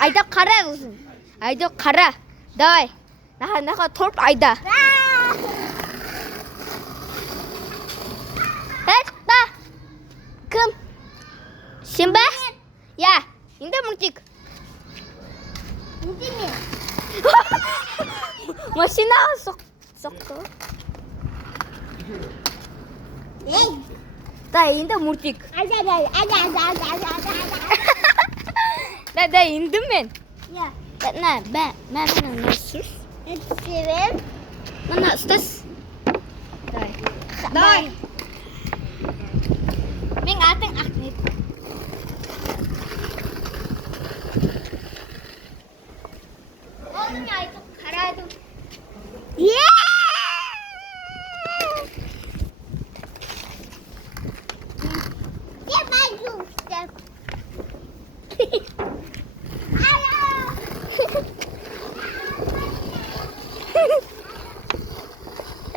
айда қара өзің. Айда қара. Давай. Наха торп айда. Ба. Кім? Сен ба? Я. Енді мультик. Енді мен. Машинаға соқты. Да, енді мультик. Да, енді мен. Ja. Мен насыз. Het Мана ұстас. Давай. Мен атың Ахмет. Оған айтып қарадым.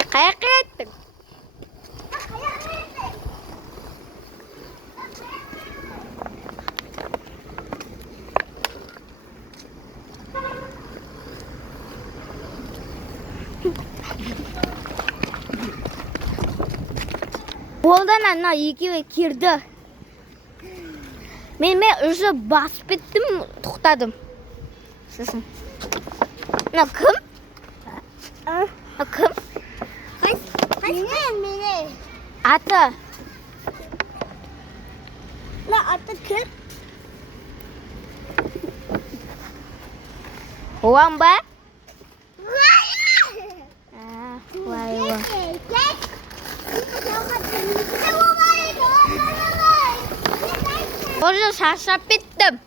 Қаяқ кеттің? Болдан ана екеуі кірді. Мен уже басып кеттім, тоқтадым. Сосын. Мына кім? Кім? Mine. Аты. Аты кім? Оған ба? Уже шаршап кеттім.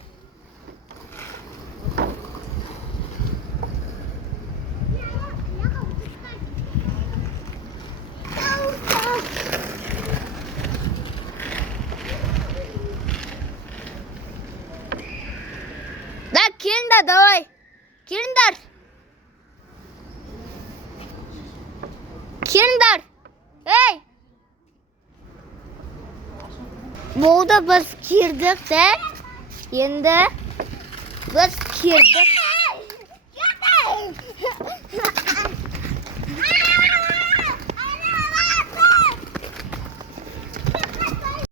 Да, келіңдер, давай. Келіңдер. Келіңдер. Ей! Болды, біз кірдік, де? Енді біз кірдік.